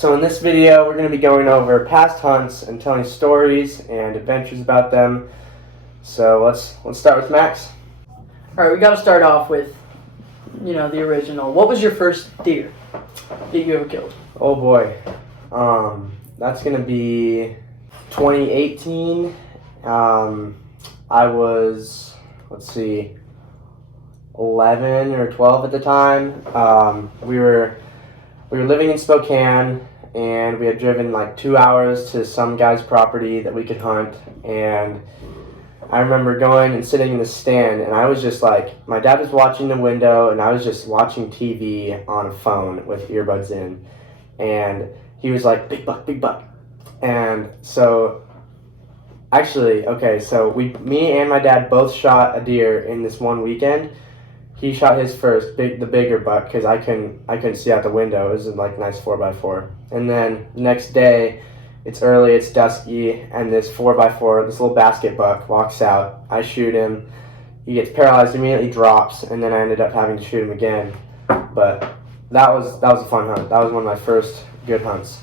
So in this video, we're going to be going over past hunts and telling stories and adventures about them. So let's start with Max. All right, we got to start off with, the original. What was your first deer that you ever killed? Oh boy, that's going to be 2018. I was, 11 or 12 at the time. We were living in Spokane, and we had driven like 2 hours to some guy's property that we could hunt. And I remember going and sitting in the stand, and I was just like, my dad was watching the window, and I was just watching TV on a phone with earbuds in. And he was like, big buck, big buck. And so, actually, so me and my dad both shot a deer in this one weekend. He shot his first, the bigger buck, because I couldn't see out the window. It was a nice 4x4. And then the next day, it's early, it's dusky, and this 4x4, this little basket buck walks out. I shoot him. He gets paralyzed, immediately drops, and then I ended up having to shoot him again. But that was a fun hunt. That was one of my first good hunts.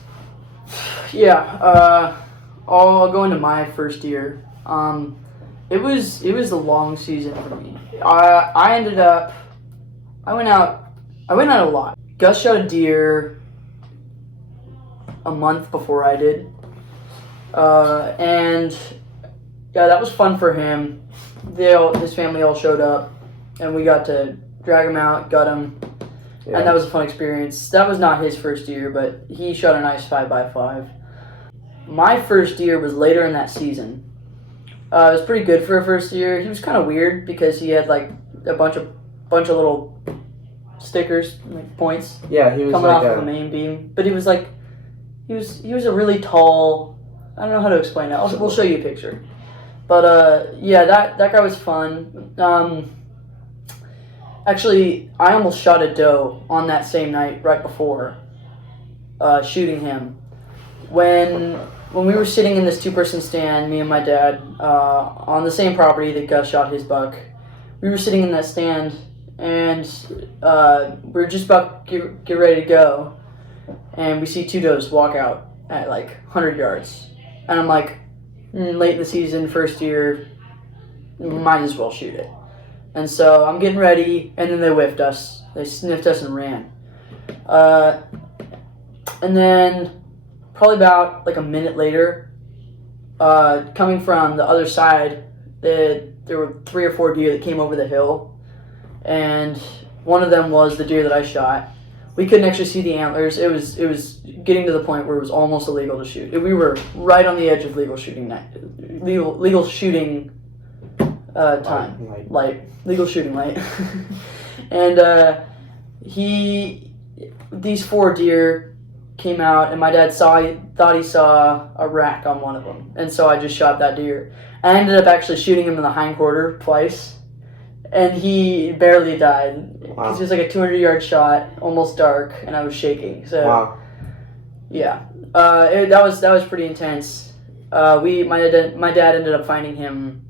Yeah, I'll go into my first deer. It was a long season for me. I went out a lot. Gus shot a deer a month before I did. And yeah, that was fun for him. His family all showed up, and we got to drag him out, gut him, and that was a fun experience. That was not his first deer, but he shot a nice 5x5. My first deer was later in that season. It was pretty good for a first deer. He was kind of weird because he had like a bunch of little stickers, like points. Yeah, he was coming off of the main beam. But he was like, he was a really tall. I don't know how to explain it. We'll show you a picture. But yeah, that guy was fun. Actually, I almost shot a doe on that same night right before shooting him. When we were sitting in this two-person stand, me and my dad, on the same property that Gus shot his buck, we were sitting in that stand, and we were just about to get ready to go, and we see two does walk out at like 100 yards. And I'm like, late in the season, first year, might as well shoot it. And so I'm getting ready, and then they whiffed us. They sniffed us and ran. And then probably about like a minute later, coming from the other side, there were 3 or 4 deer that came over the hill, and one of them was the deer that I shot. We couldn't actually see the antlers. It was getting to the point where it was almost illegal to shoot. We were right on the edge of legal shooting time. Legal shooting light. And these 4 deer came out, and my dad thought he saw a rack on one of them, and so I just shot that deer. I ended up actually shooting him in the hindquarter twice, and he barely died. Wow. It was like a 200-yard shot, almost dark, and I was shaking. So, wow. Yeah, that was pretty intense. My dad ended up finding him,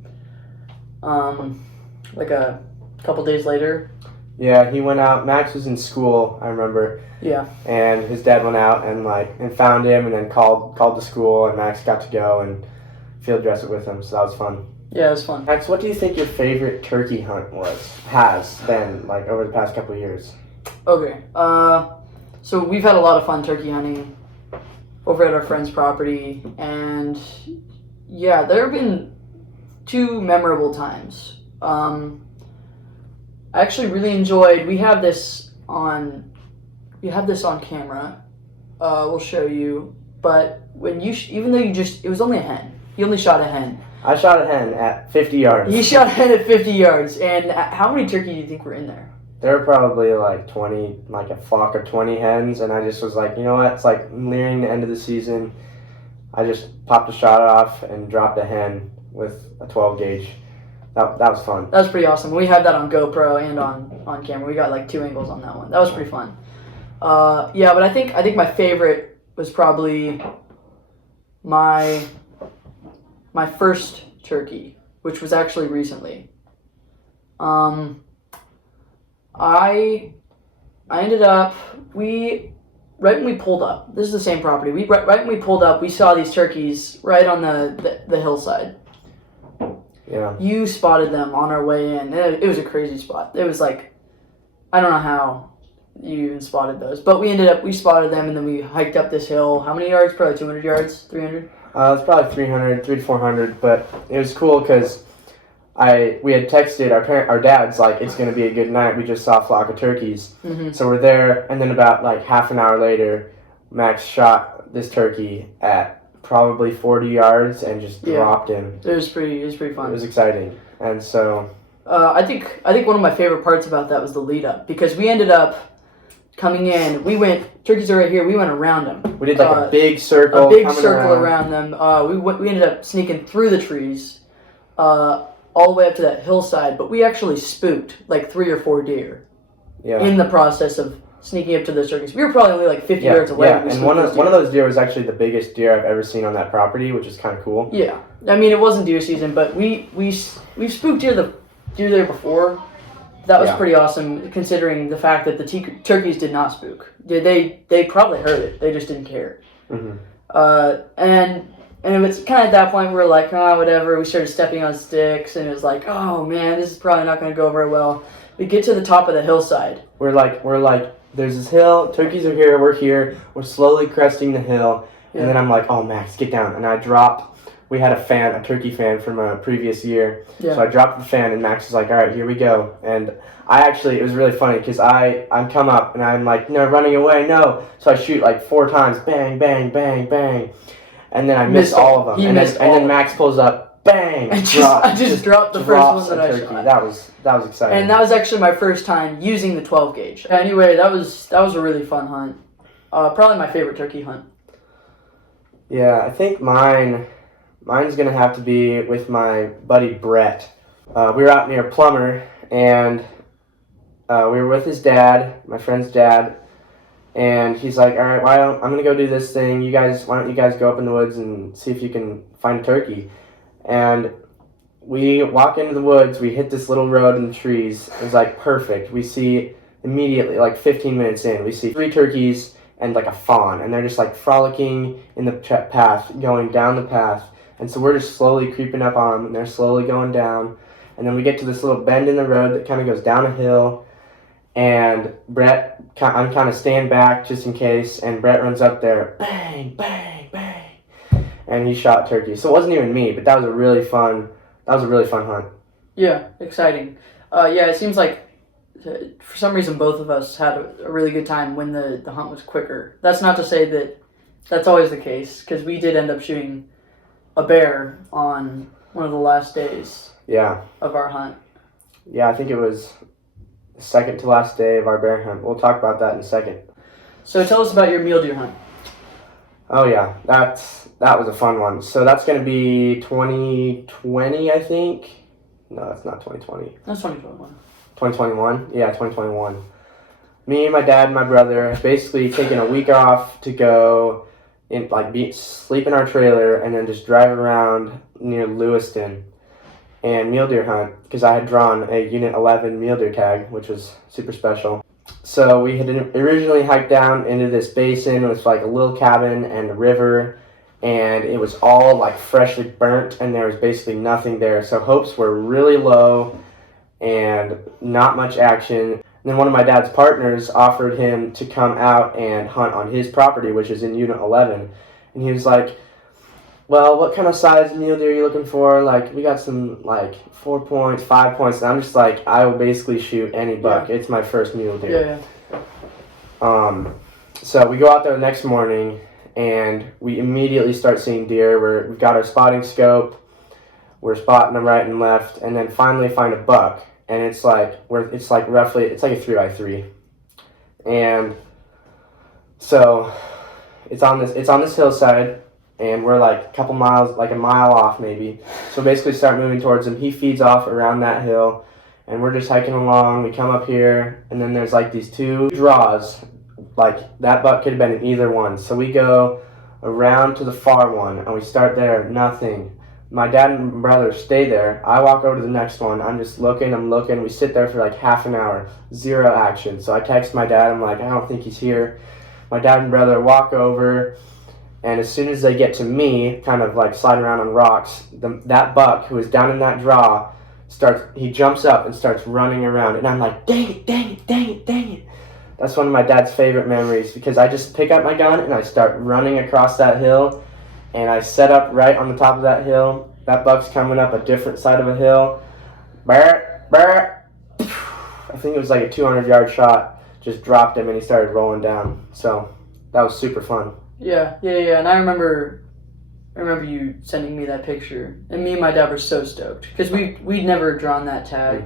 like a couple days later. Yeah, he went out. Max was in school, I remember. Yeah. And his dad went out and found him, and then called the school, and Max got to go and field dress it with him. So that was fun. Yeah, it was fun. Max, what do you think your favorite turkey hunt has been like over the past couple of years? Okay. So we've had a lot of fun turkey hunting over at our friend's property, and yeah, there have been 2 memorable times. I actually really enjoyed. We have this on camera. We'll show you. But when even though it was only a hen. You only shot a hen. I shot a hen at 50 yards. You shot a hen at 50 yards. And how many turkey do you think were in there? There were probably like 20, like a flock of 20 hens, and I just was like, you know what? It's like nearing the end of the season. I just popped a shot off and dropped a hen with a 12 gauge. That was fun. That was pretty awesome. We had that on GoPro and on camera. We got like 2 angles on that one. That was pretty fun. Yeah, but I think my favorite was probably my first turkey, which was actually recently. I ended up, right when we pulled up, this is the same property. Right when we pulled up, we saw these turkeys right on the hillside. Yeah. You spotted them on our way in. It was a crazy spot. It was like, I don't know how you even spotted those, but we spotted them, and then we hiked up this hill. How many yards? Probably 200 yards, 300. It's probably 300 to 400, but it was cool because we had texted our dad's like, it's gonna be a good night. We just saw a flock of turkeys, so we're there, and then about like half an hour later, Max shot this turkey at probably 40 yards and just dropped him. It was pretty fun. It was exciting, and so I think one of my favorite parts about that was the lead up, because we ended up coming in. Turkeys are right here. We went around them. We did like a big circle. Around them. We ended up sneaking through the trees, all the way up to that hillside. But we actually spooked like 3 or 4 deer. Yeah. In the process of sneaking up to those turkeys, we were probably only like 50 yards away. Yeah, and one of those deer was actually the biggest deer I've ever seen on that property, which is kind of cool. Yeah, I mean it wasn't deer season, but we spooked deer there before. That was pretty awesome, considering the fact that the turkeys did not spook. They probably heard it. They just didn't care. Mm-hmm. And it was kind of at that point we were like, whatever. We started stepping on sticks, and it was like, oh man, this is probably not going to go very well. We get to the top of the hillside. We're like, there's this hill. Turkeys are here. We're here. We're slowly cresting the hill, and then I'm like, oh Max, get down, and I drop. We had a turkey fan from a previous year. Yeah. So I dropped the fan, and Max was like, all right, here we go. And it was really funny because I come up, and I'm like, no, running away, no. So I shoot like 4 times, bang, bang, bang, bang. And then I missed all of them. And then Max pulls up, bang, I just dropped the first one that I shot. That was exciting. And that was actually my first time using the 12 gauge. Anyway, that was a really fun hunt. Probably my favorite turkey hunt. Yeah, I think mine's going to have to be with my buddy Brett. We were out near Plummer, and we were with his dad, my friend's dad, and he's like, all right, I'm going to go do this thing. Why don't you guys go up in the woods and see if you can find a turkey? And we walk into the woods. We hit this little road in the trees. It was like perfect. We see immediately, like 15 minutes in, we see 3 turkeys and like a fawn, and they're just like frolicking in the path, going down the path. And so we're just slowly creeping up on them, and they're slowly going down. And then we get to this little bend in the road that kind of goes down a hill. And I'm kind of staying back just in case, and Brett runs up there, bang, bang, bang, and he shot turkey. So it wasn't even me, but that was a really fun hunt. Yeah, exciting. It seems like for some reason both of us had a really good time when the hunt was quicker. That's not to say that that's always the case, because we did end up shooting a bear on one of the last days of our hunt. Yeah, I think it was the second to last day of our bear hunt. We'll talk about that in a second. So tell us about your mule deer hunt. Oh yeah, that was a fun one. So that's going to be 2020, I think. No, that's not 2020. That's 2021. 2021? Yeah, 2021. Me and my dad and my brother basically taking a week off to go sleep in our trailer and then just drive around near Lewiston and mule deer hunt, because I had drawn a Unit 11 mule deer tag, which was super special. So we had originally hiked down into this basin. It was like a little cabin and a river, and it was all like freshly burnt, and there was basically nothing there. So hopes were really low and not much action. And then one of my dad's partners offered him to come out and hunt on his property, which is in Unit 11. And he was like, well, what kind of size mule deer are you looking for? Like, we got some, 4 points, 5 points. And I'm just like, I will basically shoot any buck. Yeah. It's my first mule deer. Yeah. So we go out there the next morning, and we immediately start seeing deer. We've got our spotting scope. We're spotting them right and left, and then finally find a buck. And it's like a 3x3. And so it's on this hillside, and we're like a couple miles, like a mile off maybe. So basically start moving towards him. He feeds off around that hill, and we're just hiking along. We come up here, and then there's like these 2 draws. Like, that buck could have been in either one. So we go around to the far one, and we start there, nothing. My dad and brother stay there. I walk over to the next one. I'm just looking. We sit there for like half an hour. 0 action. So I text my dad. I'm like, I don't think he's here. my dad and brother walk over, and as soon as they get to me, kind of like sliding around on rocks, that buck who was down in that draw he jumps up and starts running around, and I'm like, dang it, dang it, dang it, dang it. That's one of my dad's favorite memories, because I just pick up my gun and I start running across that hill, and I set up right on the top of that hill. That buck's coming up a different side of a hill. Brr, brr. I think it was like a 200-yard shot. Just dropped him and he started rolling down. So that was super fun. Yeah. And I remember you sending me that picture, and me and my dad were so stoked because we'd never drawn that tag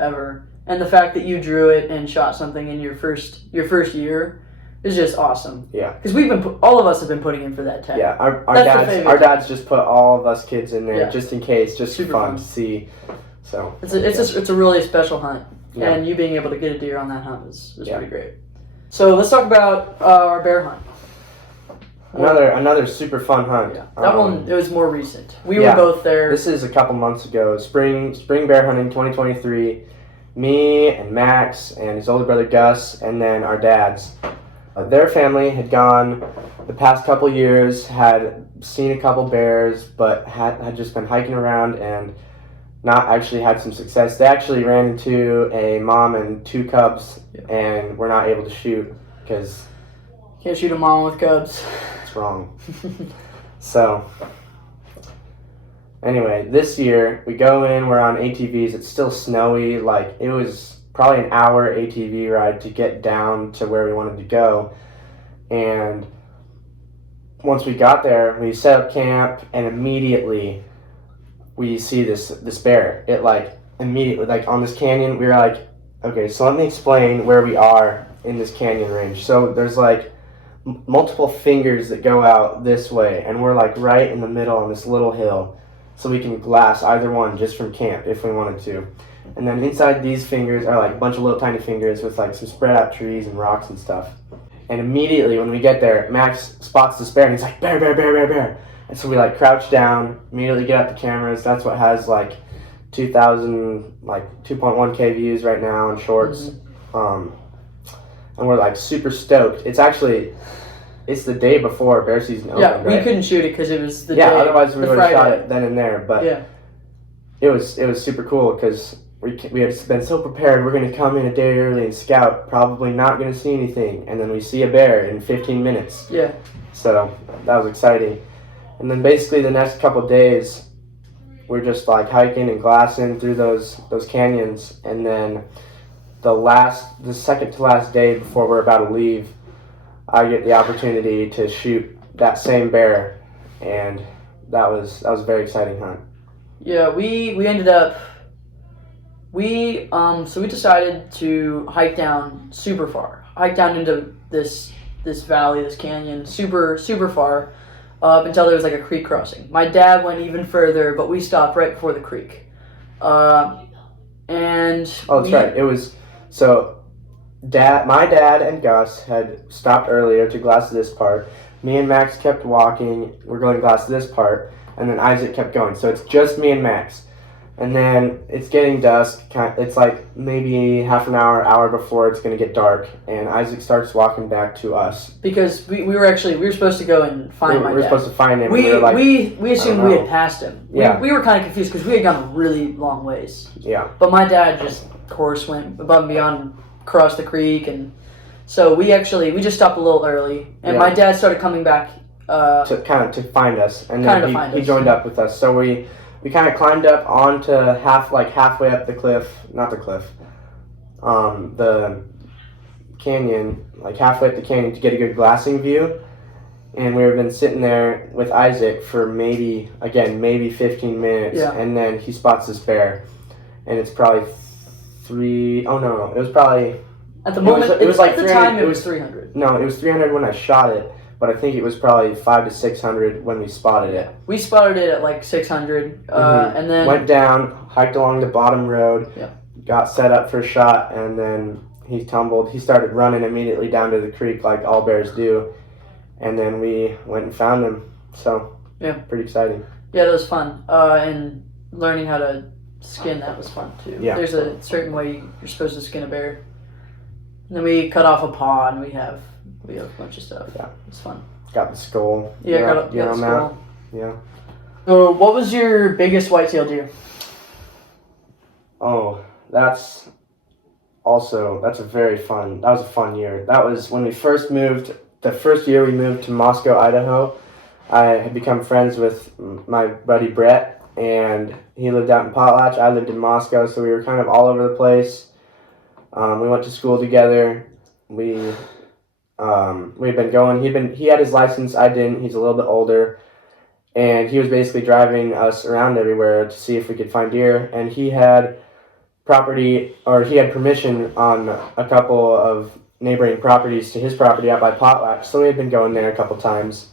ever, and the fact that you drew it and shot something in your first year is just awesome. Yeah, because all of us have been putting in for that tag. Yeah, our dads just put all of us kids in there just in case, just super fun to see. So it's a really special hunt, and you being able to get a deer on that hunt was pretty great. So let's talk about our bear hunt. Another super fun hunt. Yeah. That one, it was more recent. We were both there. This is a couple months ago. Spring bear hunting 2023. Me and Max and his older brother Gus, and then our dads. Their family had gone the past couple years, had seen a couple bears, but had just been hiking around and not actually had some success. They actually ran into a mom and 2 cubs and were not able to shoot because can't shoot a mom with cubs. Wrong. So anyway, this year we go in, we're on ATVs. It's still snowy. Like, it was probably an hour ATV ride to get down to where we wanted to go. And once we got there, we set up camp, and immediately we see this bear. It immediately on this canyon. We were like, okay, so let me explain where we are in this canyon range. So there's multiple fingers that go out this way, and we're right in the middle on this little hill, so we can glass either one just from camp if we wanted to. And then inside these fingers are a bunch of little tiny fingers with some spread out trees and rocks and stuff. And immediately when we get there, Max spots this bear and he's like, bear, bear, bear, bear, bear. And so we crouch down, immediately get out the cameras. That's what has 2.1K views right now on shorts. And we're super stoked. It's the day before bear season opened. Yeah, we couldn't shoot it because it was the day. Yeah, otherwise we would have shot it then and there. But it was super cool because we had been so prepared. We're going to come in a day early and scout, probably not going to see anything, and then we see a bear in 15 minutes. Yeah. So that was exciting. And then basically the next couple of days, we're just hiking and glassing through those canyons, and then the second to last day before we're about to leave, I get the opportunity to shoot that same bear, and that was a very exciting hunt. Yeah, we ended up so we decided to hike down super far, into this valley, this canyon, super far, up until there was a creek crossing. My dad went even further, but we stopped right before the creek. And right. It was my dad and Gus had stopped earlier to glass this part. Me and Max kept walking. We're going to glass this part, and then Isaac kept going. So it's just me and Max. And then it's getting dusk. It's maybe half an hour before it's going to get dark, and Isaac starts walking back to us. Because we were supposed to go and find my dad. We were supposed to find him. We assumed we had passed him. Yeah. We were kind of confused because we had gone a really long ways. Yeah. But my dad just, of course, went above and beyond, across the creek, and so we just stopped a little early, and my dad started coming back to find us, and then he joined up with us. So we kind of climbed up onto halfway up the cliff, not the cliff, the canyon, halfway up the canyon to get a good glassing view. And we've been sitting there with Isaac for maybe 15 minutes, and then he spots this bear, and it's probably it was probably at the moment. It was at the time it was 300. No, it was 300 when I shot it, but I think it was probably 500 to 600 when we spotted it. We spotted it at 600, and then went down, hiked along the bottom road, got set up for a shot, and then he tumbled. He started running immediately down to the creek like all bears do, and then we went and found him. So pretty exciting. Yeah, that was fun, and learning how to skin that was fun too. Yeah. There's a certain way you're supposed to skin a bear. And then we cut off a paw, and we have We have a bunch of stuff. Yeah. It's fun. Got the skull. Yeah, got the on skull. that? Yeah. So, what was your biggest whitetail deer? Oh, that's that was a fun year. That was when we first moved, the first year we moved to Moscow, Idaho. I had become friends with my buddy Brett, and he lived out in Potlatch. I lived in Moscow, so we were kind of all over the place. We went to school together. We'd been going. He had his license. I didn't. He's a little bit older, and he was basically driving us around everywhere to see if we could find deer. And he had permission on a couple of neighboring properties to his property out by Potlatch. So we had been going there a couple times.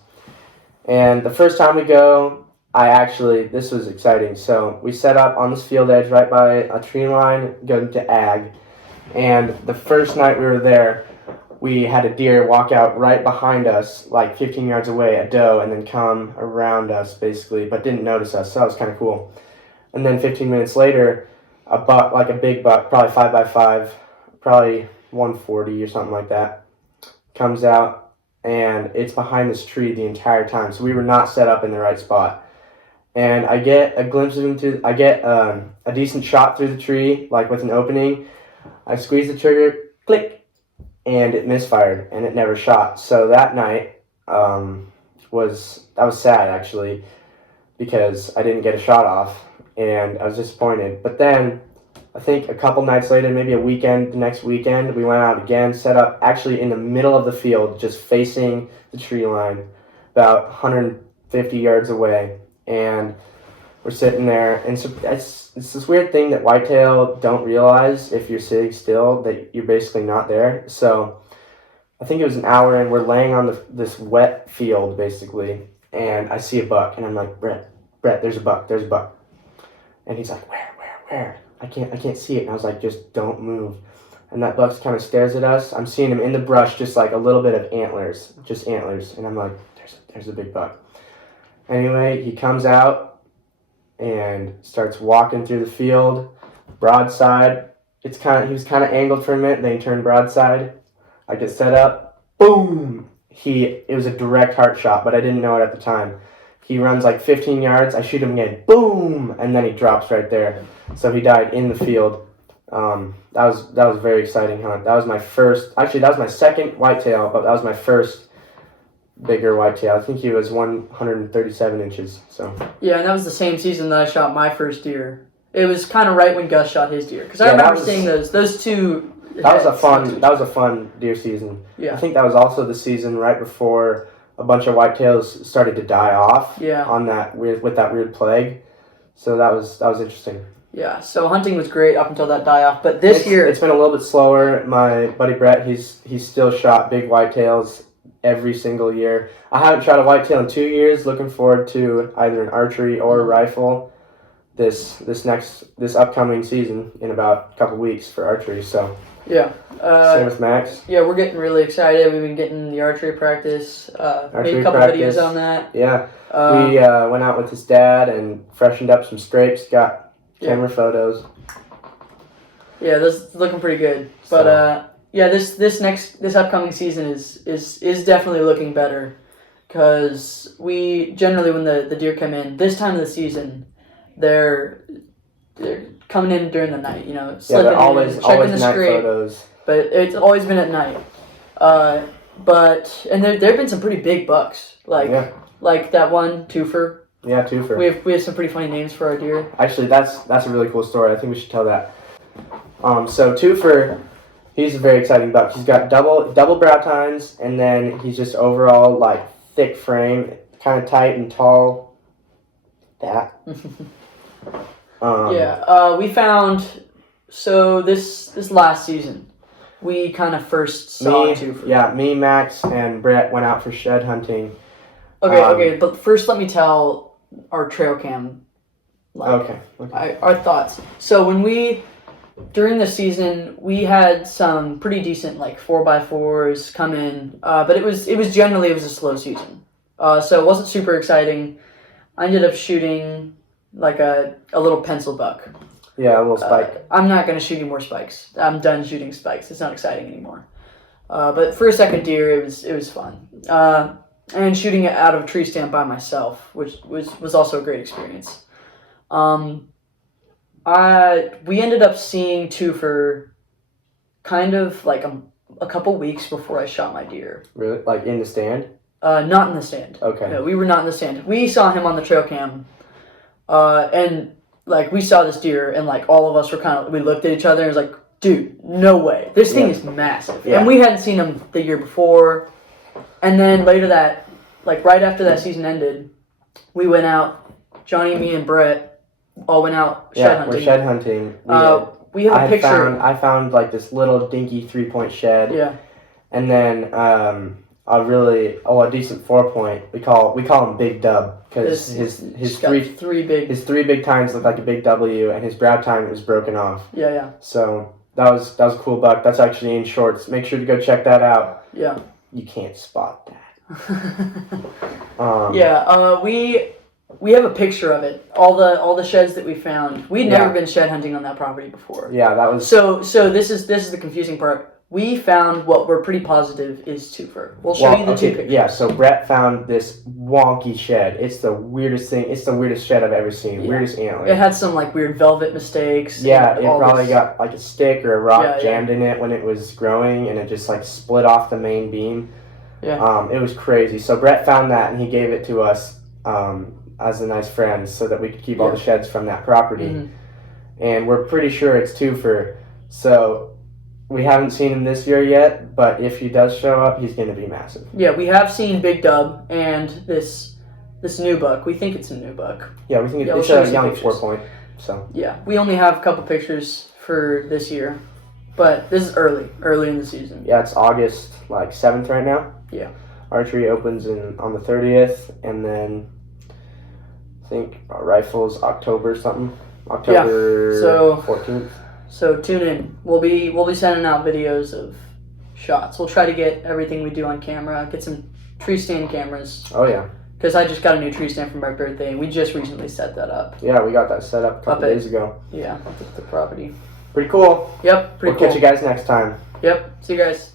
And the first time we go, this was exciting. So we set up on this field edge right by a tree line going to ag. And the first night we were there, we had a deer walk out right behind us, like 15 yards away, a doe, and then come around us basically, but didn't notice us. So that was kind of cool. And then 15 minutes later, a buck, like a big buck, probably 5x5, probably 140 or something like that, comes out, and it's behind this tree the entire time. So we were not set up in the right spot. And I get a glimpse of him I get a decent shot through the tree, like with an opening. I squeeze the trigger, click, and it misfired, and it never shot. So that night was sad, actually, because I didn't get a shot off, and I was disappointed. But then, I think a couple nights later, maybe the next weekend, we went out again, set up actually in the middle of the field, just facing the tree line, about 150 yards away, and we're sitting there, and so it's this weird thing that whitetail don't realize if you're sitting still, that you're basically not there. So I think it was an hour, and we're laying on this wet field, basically, and I see a buck, and I'm like, Brett, there's a buck. And he's like, where? I can't see it. And I was like, just don't move. And that buck kind of stares at us. I'm seeing him in the brush, just like a little bit of antlers, just antlers. And I'm like, there's a big buck. Anyway, he comes out and starts walking through the field, broadside. He was kind of angled for a minute, then he turned broadside. I get set up, boom! It was a direct heart shot, but I didn't know it at the time. He runs like 15 yards, I shoot him again, boom! And then he drops right there. So he died in the field. That was a very exciting hunt. That was my second whitetail, but that was my first bigger whitetail. I think he was 137 inches. So yeah, and that was the same season that I shot my first deer. It was kind of right when Gus shot his deer, because I remember seeing those two. That was a fun deer season. Yeah, I think that was also the season right before a bunch of whitetails started to die off. Yeah. With that weird plague. So that was interesting. Yeah, so hunting was great up until that die off, but this year it's been a little bit slower. My buddy Brett, he's still shot big whitetails every single year. I haven't shot a whitetail in 2 years. Looking forward to either an archery or a rifle this upcoming season in about a couple weeks for archery. So yeah, same with Max. Yeah, we're getting really excited. We've been getting the archery practice. Made a couple videos on that. Yeah, we went out with his dad and freshened up some scrapes. Got camera photos. Yeah, that's looking pretty good. But yeah, this upcoming season is definitely looking better, because we generally, when the deer come in this time of the season, they're coming in during the night, slipping in, checking the scrape. Photos. But it's always been at night. And there have been some pretty big bucks, like that one twofer. Yeah, twofer. We have some pretty funny names for our deer. Actually, that's a really cool story. I think we should tell that. So twofer, he's a very exciting buck. He's got double brow tines, and then he's just overall like thick frame, kind of tight and tall. That. We found, so this last season, we kind of first saw twofer. Yeah, me, Max, and Brett went out for shed hunting. Okay, but first let me tell our trail cam, our thoughts. So during the season, we had some pretty decent 4x4s come in, but it was generally a slow season, so it wasn't super exciting. I ended up shooting a little pencil buck. Yeah, a little spike. I'm not gonna shoot any more spikes. I'm done shooting spikes. It's not exciting anymore. But for a second deer, it was fun. And shooting it out of a tree stand by myself, which was also a great experience. We ended up seeing Twofer kind of like a couple weeks before I shot my deer. Really? Like in the stand? Not in the stand. Okay. No, we were not in the stand. We saw him on the trail cam, and like we saw this deer, and like all of us were we looked at each other and was like, dude, no way. This thing is massive. Yeah. And we hadn't seen him the year before. And then later right after that season ended, we went out, Johnny, me, and Brett all went out shed hunting. We're shed hunting. We have a picture. I found like this little dinky 3-point shed. Yeah. And then a decent 4-point. We call him Big Dub because his three big tines look like a big W, and his brow tine was broken off. Yeah. So that was a cool buck. That's actually in shorts. Make sure to go check that out. Yeah. You can't spot that. We have a picture of it. All the sheds that we found. We'd never been shed hunting on that property before. Yeah, that was so this is the confusing part. We found what we're pretty positive is Twofer. We'll show you the two pictures. Yeah, so Brett found this wonky shed. It's the weirdest thing. It's the weirdest shed I've ever seen. Yeah. Weirdest antler. It had some like weird velvet mistakes. Yeah, it probably got like a stick or a rock jammed in it when it was growing, and it just like split off the main beam. Yeah. It was crazy. So Brett found that, and he gave it to us as a nice friend so that we could keep all the sheds from that property. Mm-hmm. And we're pretty sure it's Twofer. So we haven't seen him this year yet, but if he does show up, he's going to be massive. Yeah, we have seen Big Dub and this new buck. We think it's a new buck. Yeah, we think it's a young 4-point. So yeah, we only have a couple pictures for this year, but this is early in the season. Yeah, it's August 7th right now. Yeah. Archery opens on the 30th, and then I think our rifles October 14th. So tune in. We'll be sending out videos of shots. We'll try to get everything we do on camera. Get some tree stand cameras. Oh yeah. Because I just got a new tree stand for my birthday, and we just recently set that up. Yeah, we got that set up a couple days ago. Yeah, up at the property. Pretty cool. Yep, We'll catch you guys next time. Yep. See you guys.